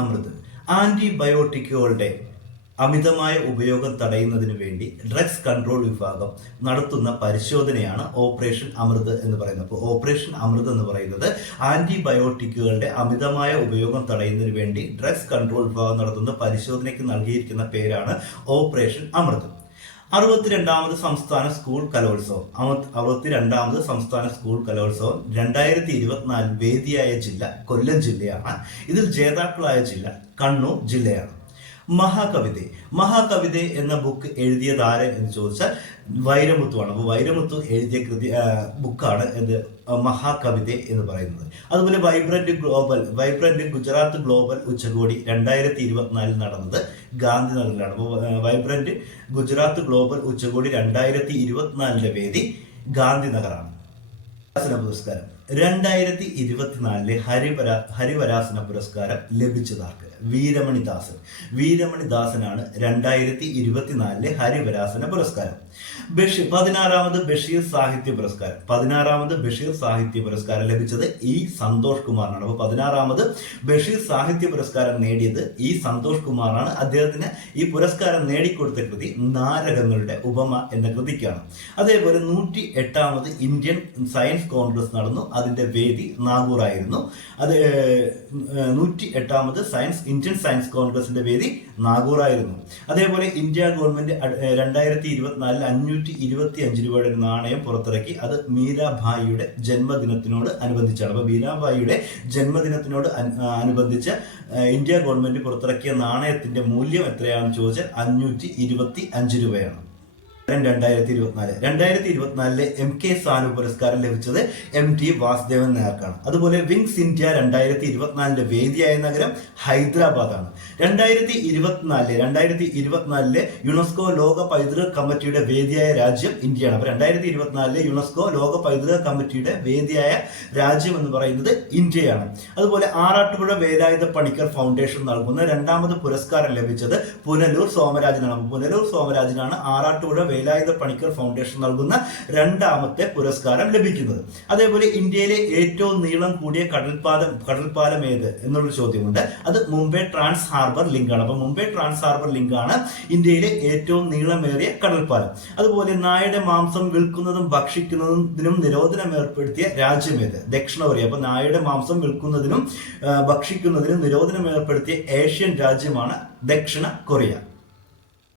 അമൃത്. ആന്റിബയോട്ടിക്കുകളുടെ അമിതമായ ഉപയോഗം തടയുന്നതിന് വേണ്ടി ഡ്രഗ്സ് കൺട്രോൾ വിഭാഗം നടത്തുന്ന പരിശോധനയാണ് ഓപ്പറേഷൻ അമൃത് എന്ന് പറയുന്നത്. അപ്പോൾ ഓപ്പറേഷൻ അമൃത് എന്ന് പറയുന്നത് ആന്റിബയോട്ടിക്കുകളുടെ അമിതമായ ഉപയോഗം തടയുന്നതിന് വേണ്ടി ഡ്രഗ്സ് കൺട്രോൾ വിഭാഗം നടത്തുന്ന പരിശോധനയ്ക്ക് നൽകിയിരിക്കുന്ന പേരാണ് ഓപ്പറേഷൻ അമൃത്. 62ാമത് സംസ്ഥാന സ്കൂൾ കലോത്സവം 2024 വേദിയായ ജില്ല കൊല്ലം ജില്ലയാണ്. ഇതിൽ ജേതാക്കളായ ജില്ല കണ്ണൂർ ജില്ലയാണ്. മഹാകവിത എന്ന ബുക്ക് എഴുതിയതാര് എന്ന് ചോദിച്ചാൽ വൈരമുത്തുവാണ്. അപ്പോൾ വൈരമുത്തു എഴുതിയ ബുക്കാണ് മഹാകവിത എന്ന് പറയുന്നത്. അതുപോലെ വൈബ്രന്റ് ഗുജറാത്ത് ഗ്ലോബൽ ഉച്ചകോടി 2024 നടന്നത് ഗാന്ധിനഗറിലാണ്. അപ്പോൾ വൈബ്രന്റ് ഗുജറാത്ത് ഗ്ലോബൽ ഉച്ചകോടി 2024 വേദി ഗാന്ധിനഗറാണ്. പുരസ്കാരം 2024 ഹരിവരാസന പുരസ്കാരം ലഭിച്ചതാർക്ക്? വീരമണിദാസനാണ് 2024 ഹരിവരാസന പുരസ്കാരം. 16ാമത് ബഷീർ സാഹിത്യ പുരസ്കാരം ലഭിച്ചത് ഇ സന്തോഷ് കുമാറിനാണ്. അപ്പോൾ 16ാമത് ബഷീർ സാഹിത്യ പുരസ്കാരം നേടിയത് ഇ സന്തോഷ് കുമാറാണ്. അദ്ദേഹത്തിന് ഈ പുരസ്കാരം നേടിക്കൊടുത്ത കൃതി നാരകങ്ങളുടെ ഉപമ എന്ന കൃതിക്കാണ്. അതേപോലെ 108ാമത് ഇന്ത്യൻ സയൻസ് കോൺഗ്രസ് നടന്നു. അതിന്റെ വേദി നാഗൂറായിരുന്നു. അത് 108ാമത് ഇന്ത്യൻ സയൻസ് കോൺഗ്രസിന്റെ വേദി നാഗൂറായിരുന്നു. അതേപോലെ ഇന്ത്യ ഗവൺമെന്റ് 2024 525 രൂപയുടെ നാണയം പുറത്തിറക്കി. അത് മീരാഭായിയുടെ ജന്മദിനത്തിനോട് അനുബന്ധിച്ചാണ്. അപ്പൊ മീരാഭായിയുടെ ജന്മദിനത്തിനോട് അനുബന്ധിച്ച് ഇന്ത്യ ഗവൺമെന്റ് പുറത്തിറക്കിയ നാണയത്തിന്റെ മൂല്യം എത്രയാണെന്ന് ചോദിച്ചാൽ 525 രൂപയാണ്. 2024 MK സാനു പുരസ്കാരം ലഭിച്ചത് MT വാസുദേവൻ നായർക്കാണ്. അതുപോലെ വിങ്സ് ഇന്ത്യ 2024 വേദിയായ നഗരം ഹൈദരാബാദാണ്. 2024 യുനെസ്കോ ലോക പൈതൃക കമ്മിറ്റിയുടെ വേദിയായ രാജ്യം ഇന്ത്യയാണ്. അപ്പൊ 2024 യുനെസ്കോ ലോക പൈതൃക കമ്മിറ്റിയുടെ വേദിയായ രാജ്യം എന്ന് പറയുന്നത് ഇന്ത്യയാണ്. അതുപോലെ ആറാട്ടുപുഴ വേലായുധ പണിക്കർ ഫൗണ്ടേഷൻ നൽകുന്ന 2ാമത് പുരസ്കാരം ലഭിച്ചത് പുനലൂർ സോമരാജനാണ്. പുനലൂർ സോമരാജനാണ് ആറാട്ടുപുഴ വേലായുധ പണിക്കർ ഫൗണ്ടേഷൻ നൽകുന്ന 2ാമത്തെ പുരസ്കാരം ലഭിക്കുന്നത്. അതേപോലെ ഇന്ത്യയിലെ ഏറ്റവും നീളം കൂടിയ കടൽപ്പാലം ഏത് എന്നുള്ളൊരു ചോദ്യമുണ്ട്. അത് മുംബൈ ട്രാൻസ് ഹാർബർ ലിങ്ക് ആണ്. അപ്പൊ മുംബൈ ട്രാൻസ് ഹാർബർ ലിങ്ക് ആണ് ഇന്ത്യയിലെ ഏറ്റവും നീളമേറിയ കടൽപ്പാലം. അതുപോലെ നായയുടെ മാംസം വിൽക്കുന്നതും ഭക്ഷിക്കുന്നതിനും നിരോധനം ഏർപ്പെടുത്തിയ രാജ്യം ഏത്? ദക്ഷിണ കൊറിയ. അപ്പൊ നായയുടെ മാംസം വിൽക്കുന്നതിനും ഭക്ഷിക്കുന്നതിനും നിരോധനം ഏർപ്പെടുത്തിയ ഏഷ്യൻ രാജ്യമാണ് ദക്ഷിണ കൊറിയ.